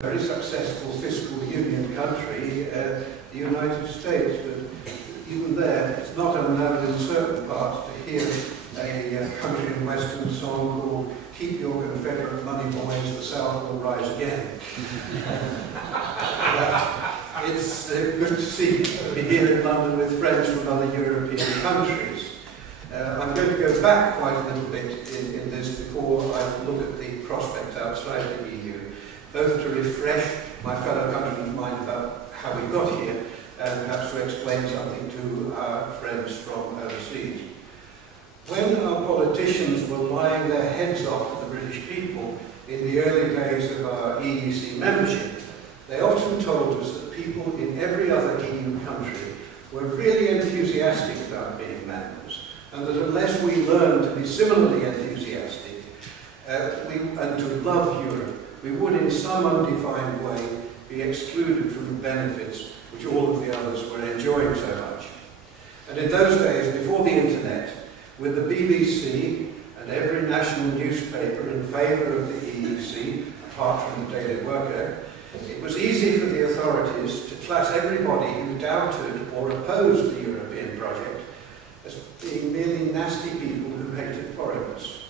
very successful fiscal union country, the United States, but even there, it's not unknown in certain parts to hear a country and western song called "Keep Your Confederate Money Boys, the South Will Rise Again." It's good to see me here in London with friends from other European countries. I'm going to go back quite a little bit in this before I look at the prospects outside the EU, both to refresh my fellow countrymen's mind about how we got here and perhaps to explain something to our friends from overseas. When our politicians were lying their heads off to the British people in the early days of our EEC membership, they often told us that people in every other EU country were really enthusiastic about being members, and that unless we learned to be similarly enthusiastic and to love Europe, we would in some undefined way be excluded from the benefits which all of the others were enjoying so much. And in those days, before the internet, with the BBC and every national newspaper in favour of the EEC, apart from the Daily Worker, it was easy for the authorities to class everybody who doubted or opposed the European project as being merely nasty people who hated foreigners.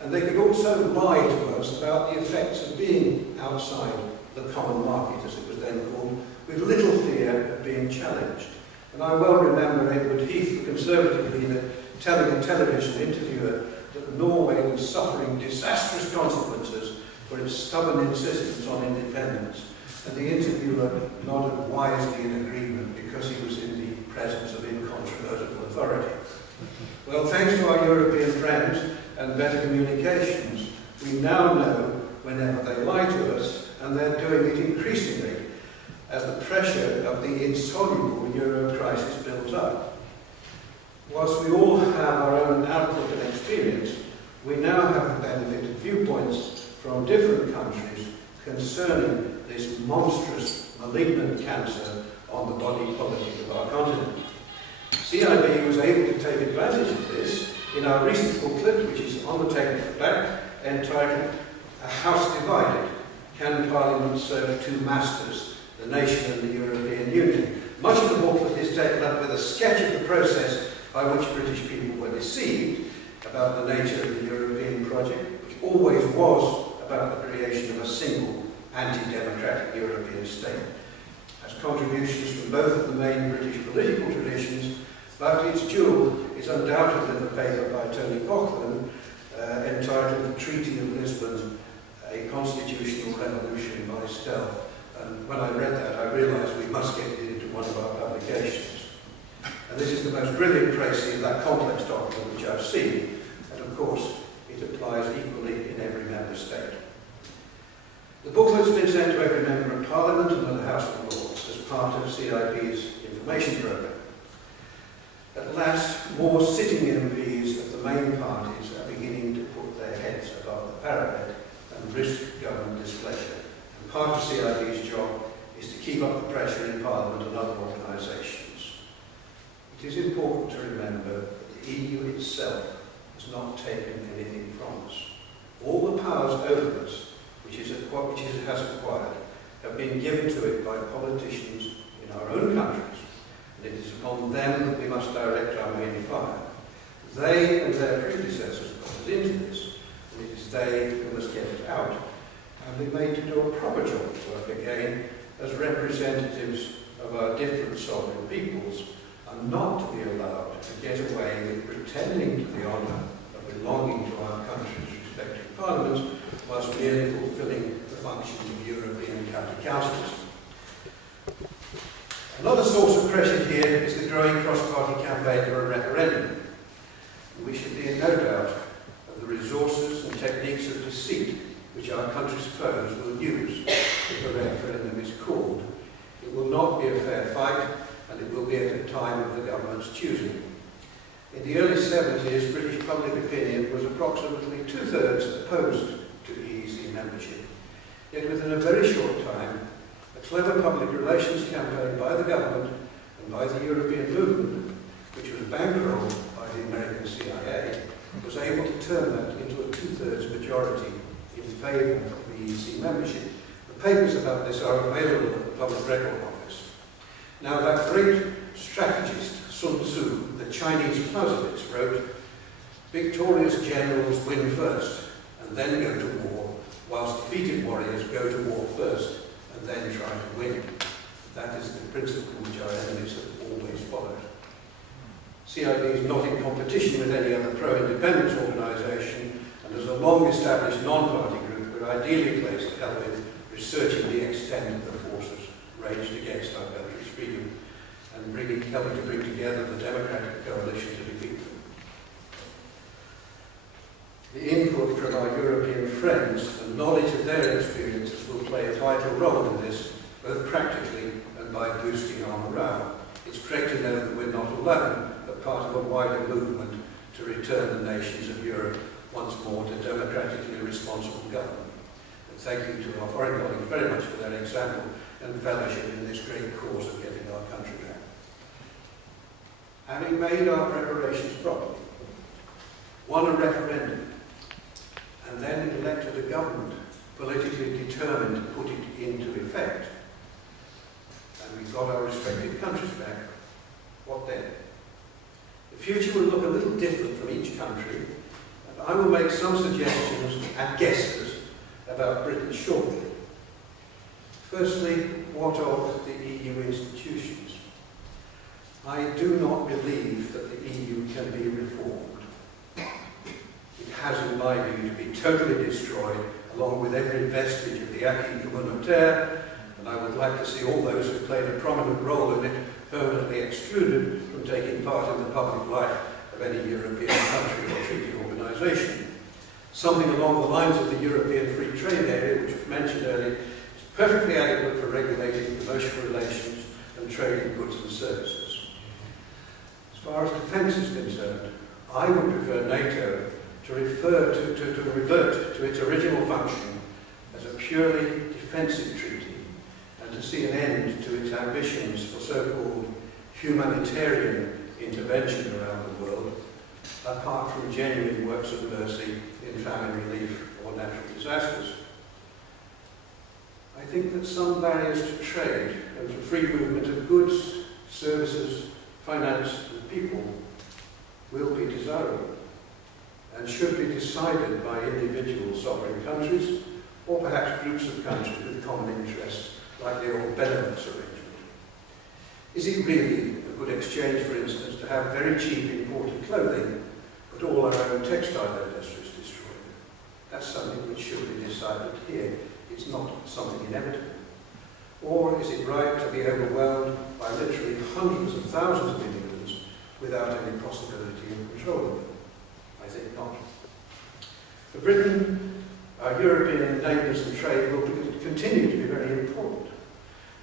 And they could also lie to us about the effects of being outside the common market, as it was then called, with little fear of being challenged. And I well remember Edward Heath, the Conservative leader, telling a television interviewer that Norway was suffering disastrous consequences for its stubborn insistence on independence, and the interviewer nodded wisely in agreement because he was in the presence of incontrovertible authority. Well, thanks to our European friends and better communications, we now know whenever they lie to us, and they're doing it increasingly as the pressure of the insoluble Euro crisis builds up. Whilst we all have our own outlook and experience, we now have the benefit of viewpoints from different countries concerning this monstrous, malignant cancer on the body politic of our continent. CIB was able to take advantage of this in our recent booklet, which is on the table at the back, entitled "A House Divided: Can Parliament Serve Two Masters, the Nation and the European Union?" Much of the booklet is taken up with a sketch of the process by which British people were deceived about the nature of the European project, which always was about the creation of a single anti-democratic European state. As contributions from both of the main British political traditions, but its jewel is undoubtedly the paper by Tony Cochran entitled "The Treaty of Lisbon, a Constitutional Revolution by Stealth." And when I read that, I realised we must get it into one of our publications. And this is the most brilliant précis of that complex document which I've seen, and of course it applies equally in every member state. The booklet's been sent to every member of Parliament and to the House of Lords as part of CIP's information programme. At last, more sitting MPs of the main parties are beginning to put their heads above the parapet and risk government displeasure. And part of CIP's job is to keep up the pressure in Parliament and other organisations. It is important to remember that the EU itself has not taken anything from us. All the powers over us, which it has acquired, have been given to it by politicians in our own countries, and it is upon them that we must direct our main fire. They and their predecessors got us into this, and it is they who must get it out, and be made to do a proper job work again as representatives of our different sovereign peoples, and not to be allowed to get away with pretending to the honour of belonging to our country's respective parliaments, whilst merely fulfilling the functions of European county councils. Another source of pressure here is the growing cross-party campaign for a referendum. We should be in no doubt of the resources and techniques of deceit which our country's foes will use if a referendum is called. It will not be a fair fight, and it will be at a time of the government's choosing. In the early 70s, British public opinion was approximately 2/3 opposed to EEC membership. Yet within a very short time, a clever public relations campaign by the government and by the European movement, which was bankrolled by the American CIA, was able to turn that into a 2/3 majority in favour of EEC membership. The papers about this are available at the Public Record Office. Now, that great strategist, Sun Tzu, the Chinese Clausewitz, wrote, "Victorious generals win first and then go to war, whilst defeated warriors go to war first and then try to win." That is the principle which our enemies have always followed. CID is not in competition with any other pro-independence organisation, and as a long-established non-party group, we're ideally placed to help in researching the extent of the forces raged against our country's freedom and helping to bring together the democratic coalition to defeat them. The input from our European friends and knowledge of their experiences will play a vital role in this, both practically and by boosting our morale. It's great to know that we're not alone, but part of a wider movement to return the nations of Europe once more to democratically responsible government. And thank you to our foreign colleagues very much for their example and fellowship in this great cause of getting our country back. Having made our preparations properly, won a referendum, and then elected a government politically determined to put it into effect, and we've got our respective countries back, what then? The future will look a little different from each country, and I will make some suggestions and guesses about Britain shortly. Firstly, what of the EU institutions? I do not believe that the EU can be reformed. It has, in my view, to be totally destroyed, along with every vestige of the acquis communautaire, and I would like to see all those who played a prominent role in it permanently excluded from taking part in the public life of any European country or treaty organisation. Something along the lines of the European Free Trade Area, which was mentioned earlier, is perfectly adequate for regulating commercial relations and trading goods and services. As far as defence is concerned, I would prefer NATO to revert to its original function as a purely defensive treaty and to see an end to its ambitions for so-called humanitarian intervention around the world, apart from genuine works of mercy in famine relief or natural disasters. I think that some barriers to trade and for free movement of goods, services, finance and people will be desirable and should be decided by individual sovereign countries or perhaps groups of countries with common interests like the old Benelux arrangement. Is it really a good exchange, for instance, to have very cheap imported clothing but all our own textile industries destroyed? That's something which should be decided here. It's not something inevitable. Or is it right to be overwhelmed by literally hundreds of thousands of immigrants without any possibility of controlling them? I think not. For Britain, our European neighbours and trade will continue to be very important.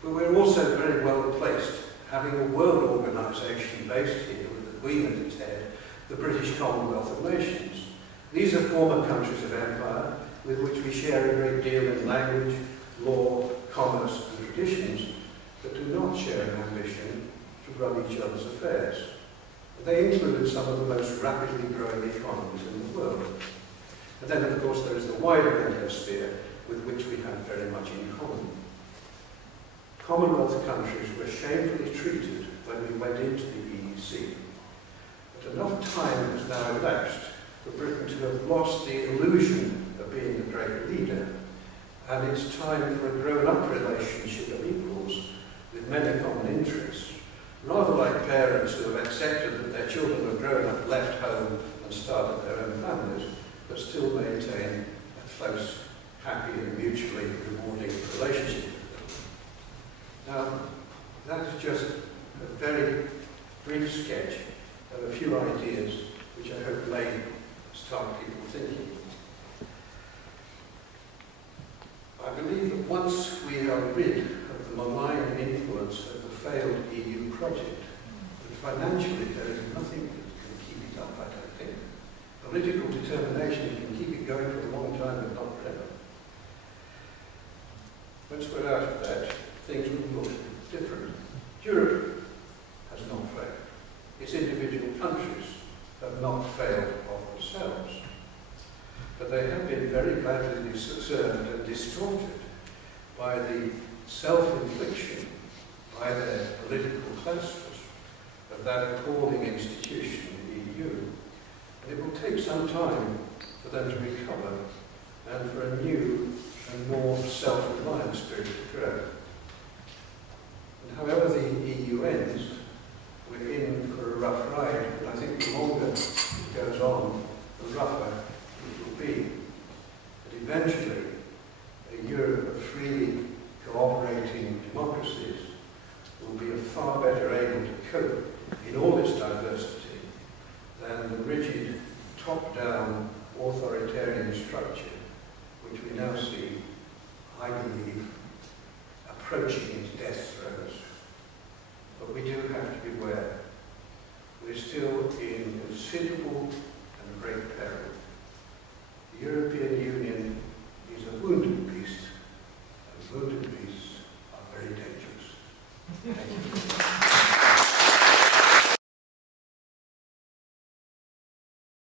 But we're also very well placed, having a world organisation based here with the Queen at its head, the British Commonwealth of Nations. These are former countries of empire with which we share a great deal in language, law, commerce and traditions, but do not share an ambition to run each other's affairs. They include some of the most rapidly growing economies in the world. And then, of course, there is the wider hemisphere with which we have very much in common. Commonwealth countries were shamefully treated when we went into the EEC. But enough time has now elapsed for Britain to have lost the illusion of being the great leader, and it's time for a grown-up relationship of equals with many common interests, rather like parents who have accepted that their children have grown up, left home and started their own families, but still maintain a close, happy and mutually rewarding relationship with them. Now, that is just a very brief sketch of a few ideas which I hope may start people thinking. I believe that once we are rid of the malign influence of the failed EU project, that financially there is nothing that can keep it up, I don't think. Political determination can keep it going for a long time, but not forever. Once we're out of that, things will look different. Europe has not failed. Its individual countries have not failed of themselves. But they have been very badly served and distorted by the self-infliction by their political clusters of that appalling institution, the EU. And it will take some time for them to recover and for a new and more self-reliant spirit to grow. And however the EU ends, we're in for a rough ride, and I think the longer it goes on, the rougher it will be. But eventually, a Europe of freely cooperating democracies will be far better able to cope in all its diversity than the rigid, top-down, authoritarian structure which we now see, I believe, approaching its death throes. But we do have to beware. We're still in considerable and great peril. The European Union is a wounded beast, and wounded beasts are very dangerous. Thank you.